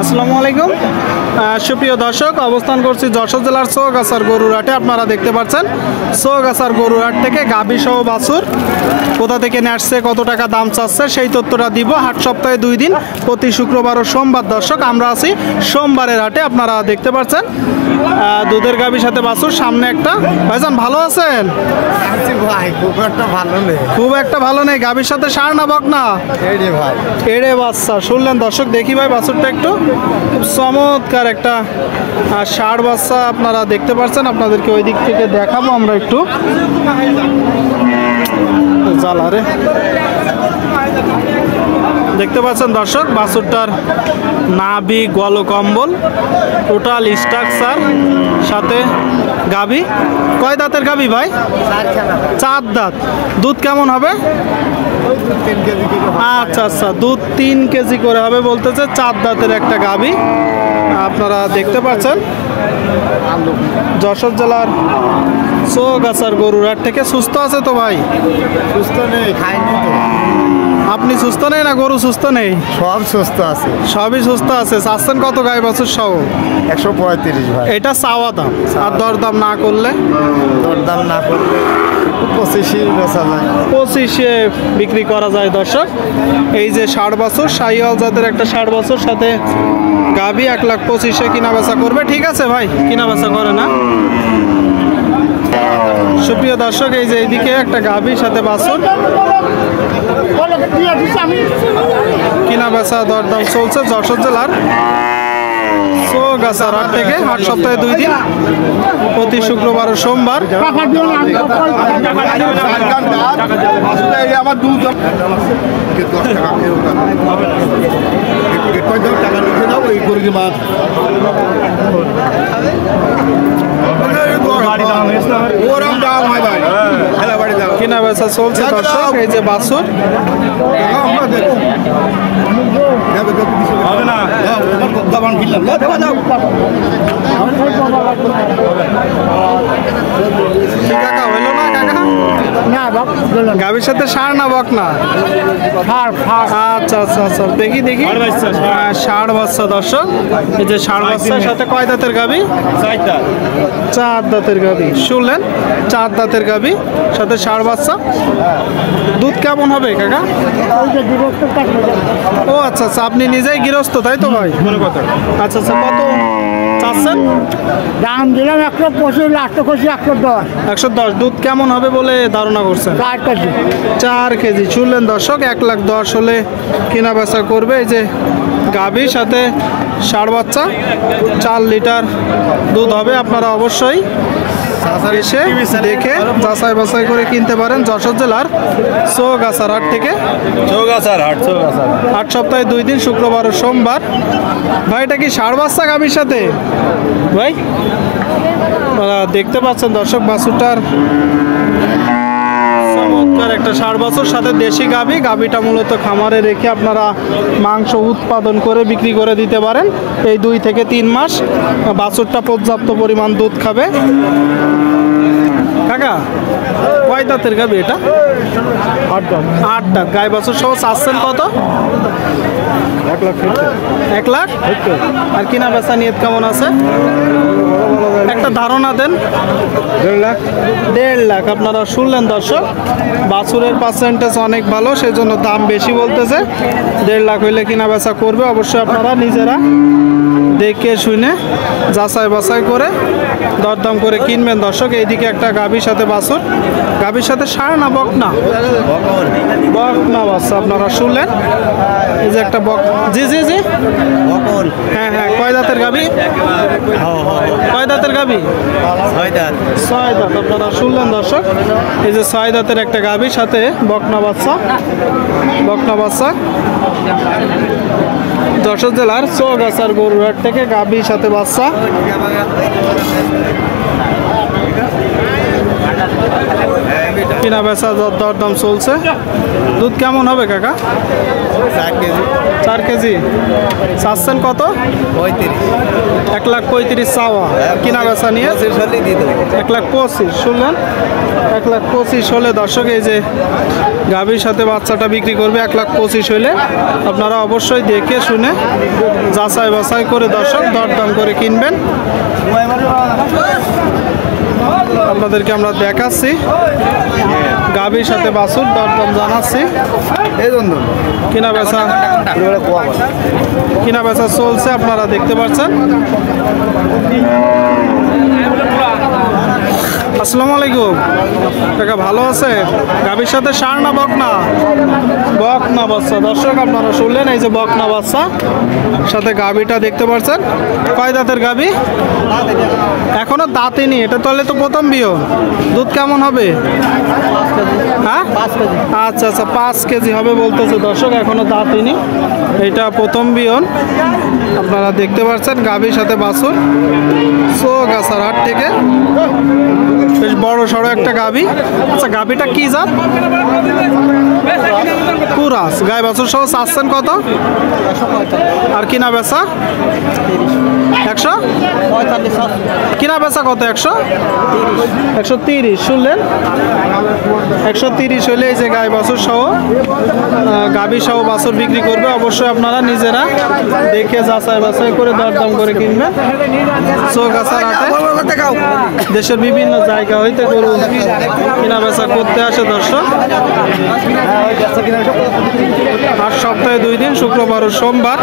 আসসালামু আলাইকুম সুপ্রিয় দর্শক, অবস্থান করছি যশোর জেলার চৌগাছার গরুর হাটে। আপনারা দেখতে পাচ্ছেন চৌগাছার গরুর হাট থেকে গাভী সহ বাছুর কোথা থেকে নেসছে, কত টাকা দাম চাচ্ছে সেই তথ্যটা দিব। হাট সপ্তাহে 2 দিন, প্রতি শুক্রবার ও সোমবার। দর্শক, আমরা আছি সোমবারের হাটে। আপনারা দেখতে পাচ্ছেন দুধের গাভীর সাথে বাছুর। সামনে একটা ভাইজান, ভালো আছেন? খুব একটা ভালো নেই। গাভীর সাথে ষাঁড় না বকনা? এড়ে বাচ্চা। শুনলেন দর্শক, দেখি ভাই বাছুরটা একটু। খুব চমৎকার একটা ষাঁড় বাচ্চা আপনারা দেখতে পাচ্ছেন। আপনাদেরকে ওই দিক থেকে দেখাবো আমরা একটু। জ্বালারে দেখতে পাচ্ছেন দর্শক, বাছুরটার নাভি, গলকম্বল, টোটাল স্ট্রাকচার, সাথে গাভী। কয় দাঁতের গাভী ভাই? 4 দাঁত। দুধ কেমন হবে? আচ্ছা আচ্ছা, দুধ 3 কেজি করে হবে বলতেছে। 4 দাঁতের একটা গাভী আপনারা দেখতে পাচ্ছেন যশোর জেলার চৌগাছার গরুর হাট থেকে। সুস্থ আছে তো ভাই? সুস্থ নেই, খাইনি তো। আপনি সুস্থ নেই না গরু সুস্থ নেই? সব সুস্থ আছে, সবই সুস্থ আছে। চাচ্ছেন কত গাই বাছুর সহ? 135 ভাই। এটা চাওয়া দাম, আর দরদাম না করলে? দরদাম না করলে 25 বেচা যায়। 25-এ বিক্রি করা যায়। দর্শক, এই যে 60 বছর শাহিওয়াল জাতের একটা 60 বছর সাথে গাভী, 1,25,000-এ কিনা বেচা করবে। ঠিক আছে ভাই, কিনা বেচা করে না। সুপ্রিয় দর্শক, এই যে এইদিকে একটা গাভীর সাথে বাছুর, কিনা বেচা দরদাম চলছে যশোর জেলার চৌগাছার হাট থেকে। হাট সপ্তাহে 2 দিন, প্রতি শুক্রবার ও সোমবার। কিনা বেচা চলছে দর্শক। এই যে বাছুর, কাকা হইলো না? কাকা গাভীর সাথে ষাঁড় না বকনা? আচ্ছা আচ্ছা আচ্ছা, দেখি দেখি। ষাঁড় বাচ্চা দর্শক। এই যে ষাঁড় বাচ্চার সাথে কয় দাঁতের গাভী? 4 দাঁতের গাভী। শুনলেন, 4 দাঁতের গাভী সাথে ষাঁড় বাচ্চা। দুধ কেমন হবে কাকা? ও আচ্ছা আচ্ছা, আপনি নিজেই গৃহস্থ তাই তো ভাই? আচ্ছা আচ্ছা, কত চাচ্ছেন? দাম দিলাম 125, লাস্ট করছি 110। 110। দুধ কেমন হবে বলে ধারণা করছেন? 4 কেজি। 4 কেজি। শুনলেন দর্শক, 1,10,000 হলে কেনা বেচা করবে। এই যে গাভীর সাথে ষাঁড় বাচ্চা, 4 লিটার দুধ হবে। আপনারা অবশ্যই এসে দেখে যাচাই বাছাই করে কিনতে পারেন যশোর জেলার চৌগাছার হাট থেকে। হাট সপ্তাহে 2 দিন, শুক্রবার ও সোমবার। ভাই, এটা কি ষাঁড় বাচ্চা গাভীর সাথে ভাই? দেখতে পাচ্ছেন দর্শক, বাছুরটার চমৎকার একটা 60 বছর সাথে দেশি গাভী। গাভীটা মূলত খামারে রেখে আপনারা মাংস উৎপাদন করে বিক্রি করে দিতে পারেন। এই 2 থেকে 3 মাস বাছুরটা পর্যাপ্ত পরিমাণ দুধ খাবে। কাকা, কয় দাঁতের গাভী এটা? 8 দাঁত। গাই বাছুর সহ চাচ্ছেন কত? 1 লাখ। আর কিনা বেচা নিয়ত কেমন আছে? একটা ধারণা দেন। 1.5 লাখ। আপনারা শুনলেন দর্শক, বাছুরের পার্সেন্টেজ অনেক ভালো, সেই জন্য দাম বেশি বলতেছে। 1.5 লাখ হইলে কিনা বেচা করবে। অবশ্যই আপনারা নিজেরা দেখে শুনে যাচাই বাছাই করে দরদাম করে কিনবেন দর্শক। এইদিকে একটা গাভীর সাথে বাছুর। গাভীর সাথে ষাঁড় না বকনা? বকনা বাচ্চা। আপনারা শুনলেন, এই যে একটা জি জি জি, হ্যাঁ হ্যাঁ। কয় দাঁতের গাভী? কয় দাঁতের গাভী? 6 দাঁত। 6 দাঁত। আপনারা শুনলেন দর্শক, এই যে 6 দাঁতের একটা গাভীর সাথে বকনা বাচ্চা। বকনা বাচ্চা যশোর জেলার চৌগাছার গরুর হাট থেকে গাভীর সাথে বাচ্চা। কিনা বেচা দরদাম চলছে। দুধ কেমন হবে কাকা? 4 কেজি। চাচ্ছেন কত? 1,35,000 চাওয়া। কিনা বেচা নিয়ে 1,25,000 শুনলেন? 1,25,000 হলে দর্শক এই যে গাভীর সাথে বাচ্চাটা বিক্রি করবে 1,25,000 হলে আপনারা অবশ্যই দেখে শুনে যাচাই বাছাই করে দর্শক দরদাম করে কিনবেন। আপনাদেরকে আমরা দেখাচ্ছি গাভীর সাথে বাছুর দরদাম জানাচ্ছি। কিনা বেচা চলছে আপনারা দেখতে পাচ্ছেন। আসসালামু আলাইকুম কাকা, ভালো আছে? গাভীর সাথে ষাঁড় না বকনা? বকনা বাচ্চা। দর্শক আপনারা শুনলেন এই যে বকনা বাচ্চা সাথে গাভীটা দেখতে পাচ্ছেন। কয় দাঁতের গাভী? এখনো দাঁতেনি। এটা তাহলে তো প্রথম বিয়ন। দুধ কেমন হবে? হ্যাঁ আচ্ছা আচ্ছা 5 কেজি হবে বলতেছে দর্শক, এখনো দাঁতেনি। এটা প্রথম বিয়ন আপনারা দেখতে পাচ্ছেন। গাভীর সাথে বাছুর চৌগাছার হাট থেকে বেশ বড় সড়ো একটা গাভী। আচ্ছা গাভীটা কি জাত? কুরাস। গায়ে বাছুর সহ চাচ্ছেন কত? আর কিনা বেচা 100? কিনা বেচা কত? 130 শুনলেন? 130 হলে এই যে গায়ে বাছুর সহ গাভী সহ বাছুর বিক্রি করবে। অবশ্যই আপনারা নিজেরা দেখে যাচাই বাছাই করে দরদাম করে কিনবেন। চৌগাছার হাটে দেশের বিভিন্ন জায়গা হইতে গরু কিনা বেচা করতে আসে দর্শক। আর সপ্তাহে 2 দিন, শুক্রবার ও সোমবার।